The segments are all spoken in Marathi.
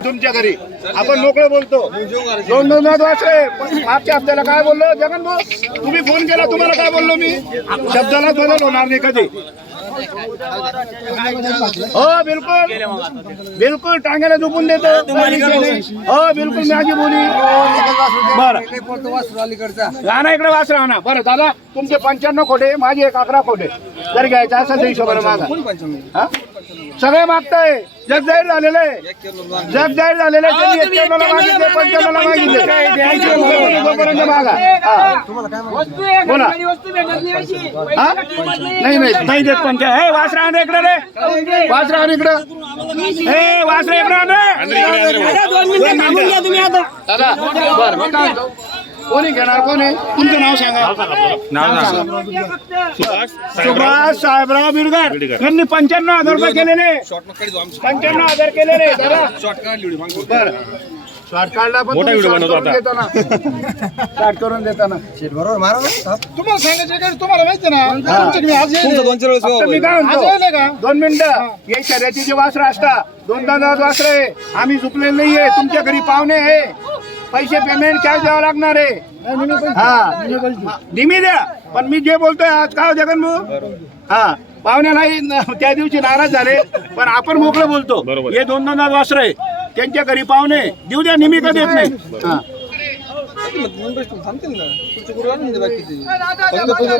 तुमच्या घरी. आपण मोकळं बोलतो. दोन दोन दोन वाचले. पण मागच्या हप्त्याला काय बोललो? जगन भाऊ तुम्ही फोन केला तुम्हाला काय बोललो मी? शब्दाला बदल होणार नाही कधी. हो बिलकुल. बिलकुल टांग्याला झोपून देतो. हो बिलकुल माझी बोली. बरं. राणा इकडे वाच राहणार बरं दादा तुमचे पंच्याण्णव खोटे माझे एक अकरा खोटे. जर घ्यायचं असं हिशोबाने सगळे मागताय. जग जाहीर झालेलं आहे. जग जाहीर झालेलं आहे. त्यांनी एक्क्याण्णवला मागितले पंच्याण्णवला मागितले. जोपर्यंत मागा. हा. बोला. हा? नाही नाही. नाही देत पंचा हे वास राहणार इकडे रे. वास राहणार इकडं. हे वास रे इकडं आण. रे. दादा बर? कोणी घेणार कोणी तुमचं नाव सांगा. सुभाष साहेबराव बिरगार यांनी पंच्याण्णव हजार रुपये केलेले. पंच्याण्णव हजार केलेले. दादा. बर. शॉर्ट काढला पण मोठा तुम्ही व्हिडिओ short बनवतो करून देताना. शॉर्ट करून देताना. तुम्हाला सांगायचं काय तुम्हाला माहिती ना? तुमच्याकडे मी आज येईल. फक्त मी काय आज म्हणतो? येईल का? दोन मिनिटं. हे शर्यतीचे वासर असतात दोन तास वासर आहे. आम्ही झुकलेले नाहीये. तुमच्या घरी पाहुणे आहे. पैसे पेमेंट कॅश द्यावं लागणार आहे. हा धीमी द्या. पण मी जे बोलतोय आज काय जगन भाऊ? हा. पाहुण्यालाही न- त्या दिवशी नाराज झाले पण आपण मोकळं बोलतो. हे दोन दोन तास वासर आहे. त्यांच्या घरी पाहुणे देऊ द्या निमी का देत नाही? हा.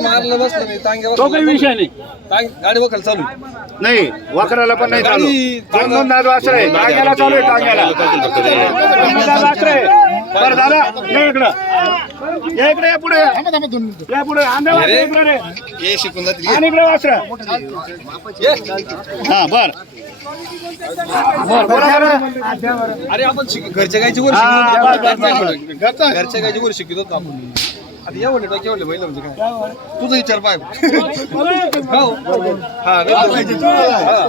नाही तो काही विषय नाही. गाडी वखाल चालू. नाही वखराला पण नाही चालू. दोन दोन दात वासर आहे. टांग्याला चालू आहे टांग्याला. वासर आहे. बरं दादा या इकडं. या इकडे या पुढे. या पुढे. आंबे वासर इकडे रे. हे शिकून जातील आणि इकडे वासर. हा बर. बर बोला बरं. अरे आपण शिक- घरच्या गायची वर हा. बस, बस. घरच्या गायची वर शिकवतो ना आपण. आता एवढे टाके एवढे महिला म्हणजे काय? तुझा विचार पाय. हो. हा नाही हा. हा.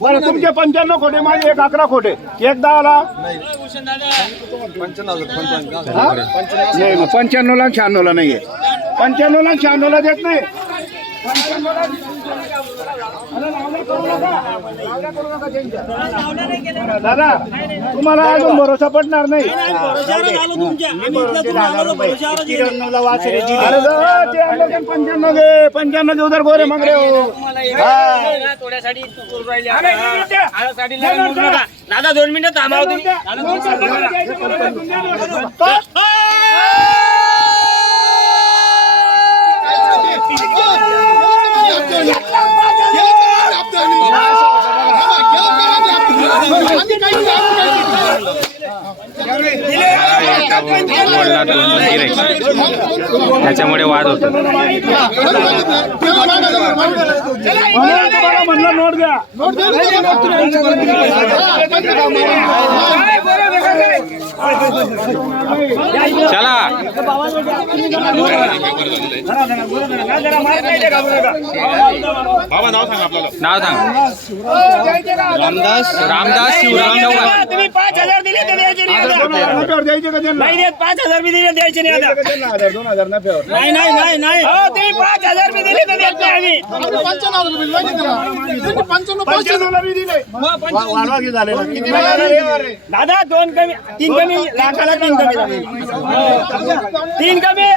बरं तुमचे पंच्याण्णव खोटे माझे एक अकरा खोटे एक दहाला? हा? नाही मग पंच्याण्णवला शहाण्णवला नाहीये. पंच्याण्णवला शहाण्णवला देत नाही. दादा तुम्हाला अजून भरोसा पडणार नाही. पंच्याण्णव दे पंच्याण्णव दे उधर गोरे मग रे हो. हा. दादा दोन मिनिटं थांबाव तुम्ही. त्याच्यामुळे वाद होतो. म्हणलं नोट द्या. चला. नाव सांग रामदास. रामदास शिवराम चव्हाण तुम्ही पाच हजार दिले तर द्यायचे नाही देत पाच हजार बी दिले द्यायचे नाही आता. दोन हजार नाही नाही नाही नाही. हो तुम्ही पाच हजार बी दिले तर देत नाही आम्ही पंच्याण्णव पंच्याण्णव पैसे पंच्याण्णवला बी दिले. वा- वाढवा झालेला किती मिळाले? दादा दोन कमी तीन कमी लाखाला तीन कमी तीन कमी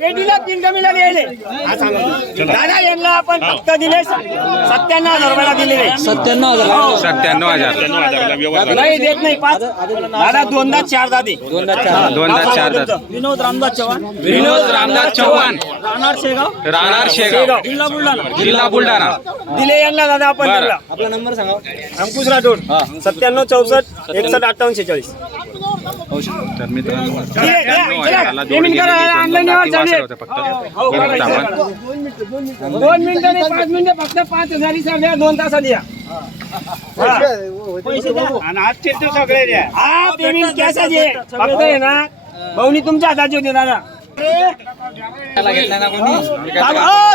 तीन कमीला हा सांगा. दादा यांना आपण फक्त दिले सत्त्याण्णव हजार रुपयाला दिलेले सत्त्याण्णव हजार. सत्त्याण्णव हजार. नाही देत नाही. पाच दादा दोनदा चार दादी. दोनदा चार. दात. विनोद रामदास चव्हाण. विनोद रामदास चव्हाण. राहणार शेगाव. राहणार शेगाव. जिल्हा बुलढाणा. जिल्हा बुलढाणा. दिले यांना दादा आपण आपला नंबर सांगा. अंकुश राठोड. सत्त्याण्णव चौसष्ट एकसष्ट अठ्ठावन्न शेचाळीस तर मित्रांनो. ऑनलाईन दोन. होते फक्त. बघू मिनिटं नाही पाच मिनिटं फक्त पाच हजार हिसाब द्या दोन तासात द्या हा. पैसे द्या. आणि सगळे द्या. हा पेमेंट कॅश आहे फक्त आहे ना भाऊनी तुमच्या हाताचे होते दादा.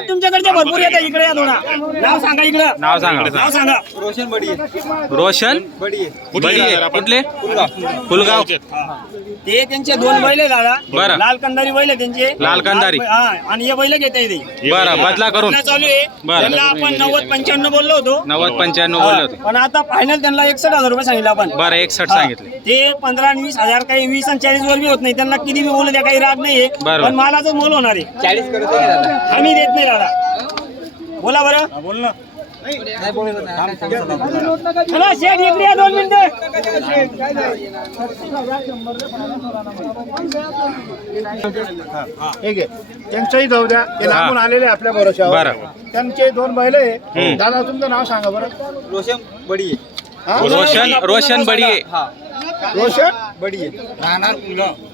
तुमच्याकडचे भरपूर येतात इकडे या थोडा नाव सांगा इकडं. नाव सांगा. नाव सांगा. रोशन बडी रोशन? बडी बडी कुठले? फुलगाव. ते त्यांचे दोन बैल आहे दादा. बरं. लाल कंदारी बैल आहे त्यांचे. लाल कंदारी. हा आणि हे बैल घेता येते. बरं बदला करून. चालू आहे. बरं. त्यांना आपण नव्वद पंच्याण्णव बोललो होतो. नव्वद पंच्याण्णव बोलले होते. पण आता फायनल त्यांना एकसठ हजार रुपये सांगितलं आपण. बरं एकसठ सांगितले. ते पंधरा आणि वीस हजार काही वीस आणि चाळीस वर बी होत नाही. त्यांना किती बी बोलू द्या काही राग नाहीये. बरोबर. पण मालाचं मोल होणार. आहे चाळीस करतो की दादा. आम्ही देत नाही दादा. बोला बरं. बोल ना. चला शेठ इकडे या दोन मिनिटं. ठीक आहे त्यांचंही जाऊ द्या. ते लांबून आलेले आपल्या भरोशावर बरं. त्यांचे दोन बैल आहे. हम्म. दादा तुमचं नाव सांगा बरं. रोशन बडी हा? रोशन रोशन बडिये. हा. रोशन? बडी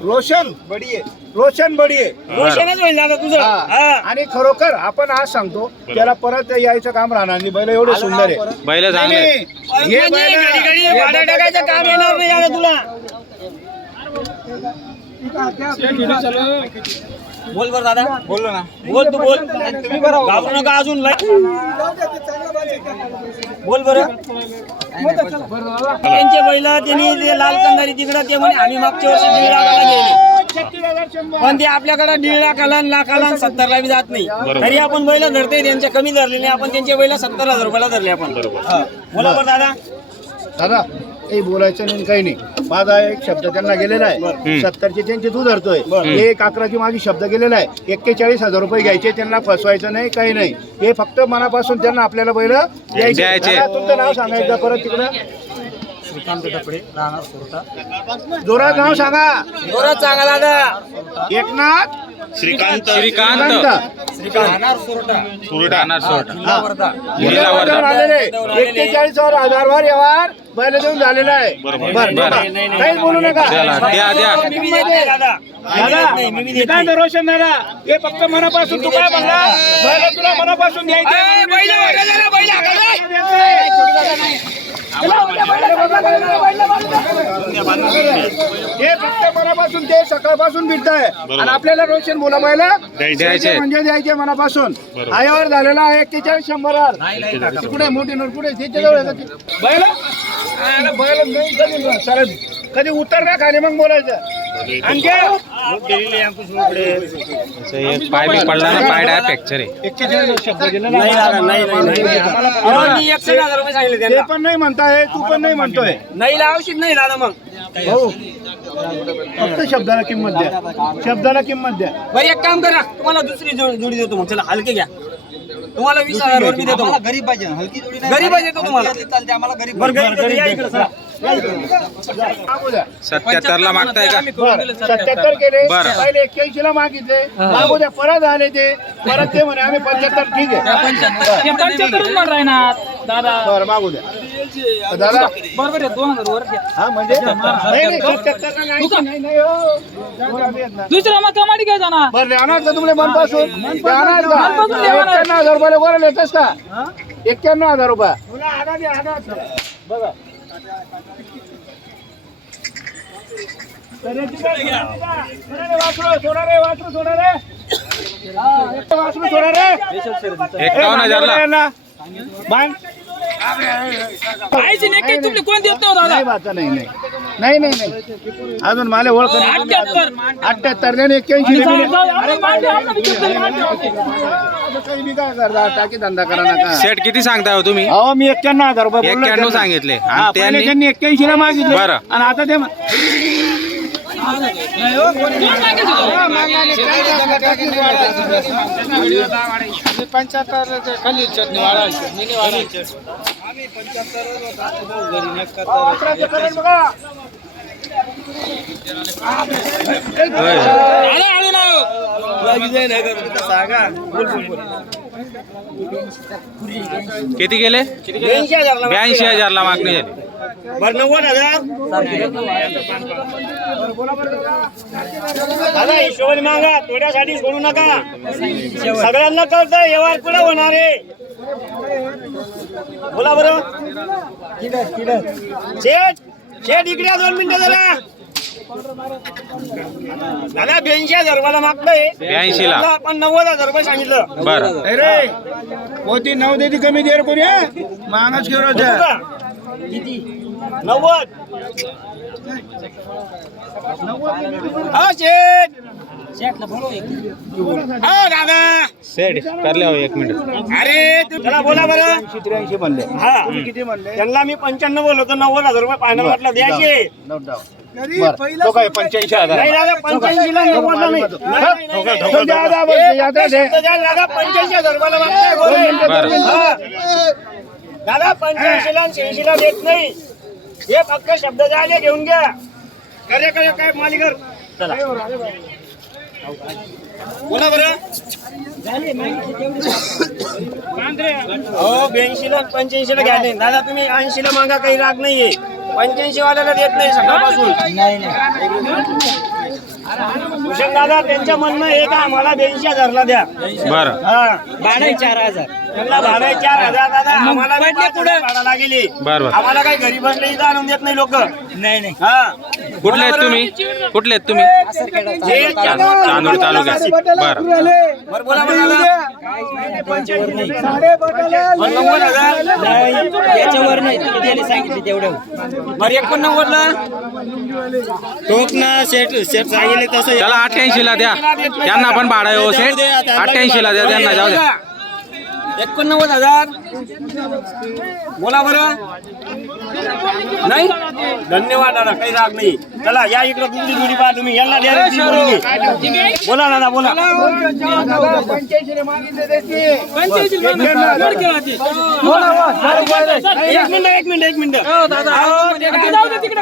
रोशन? बडी रोशन बडिये. रोशनच होईल दादा तुझं. हा. आणि खरोखर आपण आज सांगतो त्याला परत यायचं काम राहणार नाही. बैल एवढे सुंदर आहे. बैल चांगले नाही, हे म्हणजे बैल- घडी घडी हे भाडं बैल- टाकायचं काम येणार नाही दादा तुला. बोल बर दादा. बोललो ना. बोल तू बोल. घाबरू नका अजून लय. बोल बर. त्यांचे बैल त्यांनी ते लाल कंदारी तिकडं ते म्हणे आम्ही मागच्या वर्षी दीड लाखाला गेले पण ते आपल्याकडे दीड लाखाला लाखाला सत्तरला बी जात नाही. तरी आपण बैल धरते त्यांच्या कमी धरले नाही आपण त्यांचे बैल सत्तर हजार रुपयाला धरले आपण. बोला बरं दादा. दादा काही बोलायचं नाही काही नाही. माझा एक शब्द त्यांना गेलेला आहे. सत्तरचे त्यांचे तू धरतोय एक अकराची माझी शब्द गेलेला आहे. एक्केचाळीस हजार रुपये घ्यायचे त्यांना फसवायचं नाही काही नाही. हे फक्त मनापासून त्यांना आपल्याला बैल द्यायचे. तुमचं नाव सांगायचं परत तिकडं. श्रीकांत टपडे राहणार जोरात नाव सांगा. जोरात सांगा दादा. एकनाथ श्रीकांत. श्रीकांत. जिल्हा एक्केचाळीस व्यवहार बैल देऊन झालेला आहे. बरं बोलू नका. चला द्या द्या. दादा. श्रीकांत रोशन दादा हे फक्त मनापासून तू काय म्हणला? बैल तुला मनापासून द्यायचे ए, बैल वागा जरा, बैल हाका रे. हे फक्त मनापासून ते सकाळपासून भिडताय आणि आपल्याला रोशन बोला पाहिला द्यायचे. म्हणजे द्यायचे मनापासून. आयावर झालेला आहे एक्केचाळीस शंभर कुठे मोठी नोट कुठे त्याच्याजवळ आहे का? ती? बैल बैल नाही कधी उतरला खाली मग बोलायचं. आणखी एक पाय बी पडला ना पाय डाय फ्रॅक्चर आहे. ते. पण नाही म्हणताय तू पण नाही म्हणतोय. नाही ला औषध नाही दादा मग. भाऊ फक्त शब्दाला किंमत द्या. शब्दाला किंमत द्या. बरं एक काम करा. तुम्हाला दुसरी जोडी देतो मग. चला हलके घ्या. तुम्हाला वीस हजार मी देतो. गरीब पाहिजे. हलकी जोडी गरीब आहे देतो तुम्हाला. चालते आम्हाला गरीब सत्याहत्तर ला मागताय का? सत्याहत्तर केले. पहिले एक्क्याऐंशी ला मागितले. मागू द्या परत आले ते. परत ते म्हणे आम्ही पंच्याहत्तर ठीक आहे. बरं. बरं मागू द्या. दादा बरोबर आहे दोन हजार वर घ्या. हा म्हणजे? हो. दुसरा मग कमाडी काय जाणार. बरं आणणार का तुम्ही मनपासून. एक्क्याण्णव हजार रुपयाला वर येतच का? एक्क्याण्णव हजार रुपये. बघा. एकावन्न हजारला कोण देत नव्हता नाही नाही नाही. नाही नाही नाही. अजून मला ओळख अठ्ठ्याहत्तर. अठ्ठ्याहत्तर नाही एक्क्याऐंशी काही काय टाकी धंदा करा नका. सेट किती सांगताय हो तुम्ही? अहो मी एक्क्याण्णव हजार रुपये बोललो एक्क्याण्णव त्यांना. सांगितले. आणि हा, पहिले त्यांनी- त्यांनी एक्क्याऐंशी ला मागितले. बरं. आणि आता ते ना. किती गेले? ब्याऐंशी हजार ला मागणी झाली. बरं नव्वद हजार. दादा हिशोबाने मागा थोड्यासाठी सोडू नका. सगळ्यांना कळतं व्यवहार पुढे होणार आहे. बोला बरं. शेठ इकडे दोन मिनिटं जरा. दादा ब्याऐंशी हजार रुपयाला मागतोय. 82 ला. त्याला आपण नव्वद हजार रुपये सांगितलं. बरं. अरे होती नऊ देती कमी देर कोणी मागास घेऊन बघू. का? नव्वद हा शेठ. दादा सेट करले हो एक मिनिट अरे तू त्याला बोला बरं त्र्याऐंशी म्हणले हा किती म्हणले त्यांना मी पंच्याण्णव बोललो तर नव्वद हजार रुपये फायनल म्हटलं द्यायचे तो काय पंच्याऐंशी हजार नाही दादा पंच्याऐंशी ला नव्वदला नाही. नाही, नाही, नाही, नाही. तो ज्यादा बोलते, ज्यादा दे. शब्द द्या, दादा पंच्याऐंशी हजार रुपयाला मागताय बोले. बरं. हा. दादा पंच्याऐंशी ला शहाऐंशी ला देत नाही हे फक्त शब्द द्यायला घेऊन घ्या करे करे काय मालिकर चला बोला बरं. हो ब्याऐंशी ला पंच्याऐंशी ला घ्या नाही. दादा तुम्ही ऐंशी ला मागा काही राग नाहीये. पंच्याऐंशी वाल्याला देत नाही सकाळपासून. भूषण दादा त्यांच्या म्हणणं आहे का आम्हाला ब्याऐंशी हजारला द्या? बरं. हा. भाडे चार हजार. त्यांना भाडे चार हजार दादा आम्हाला बी पाच हजार भाडं लागेल. बरं बरं. आम्हाला काही घरी बसले इथं आणून देत नाही लोक. नाही नाही. हा. कुठले आहेत तुम्ही? कुठले आहेत तुम्ही? हे चांद- चांदोड तालुक्यात बरं. बरं बोला बरं दादा. बरं, नव्वद हजार याच्यावर नाही. तुम्ही सांगितले तेवढं. बरं एकोणनव्वद ला टोक ना सेट सेट सांगितले. तसं त्याला अठ्ठ्याऐंशी ला द्या. त्यांना पण भाडा सेट अठ्ठ्याऐंशी ला द्या त्यांना जाऊ द्या एकोणनव्वद हजार. बोला बरं. नाही? धन्यवाद दादा. काही राग नाही. चला या इकडे तुमची जोडी पहा तुम्ही. यांना द्या ती मुलगी. बोला दादा बोला. एक मिनिट एक मिनिट एक मिनिट. हो, दादा. ते जाऊ दे तिकडे.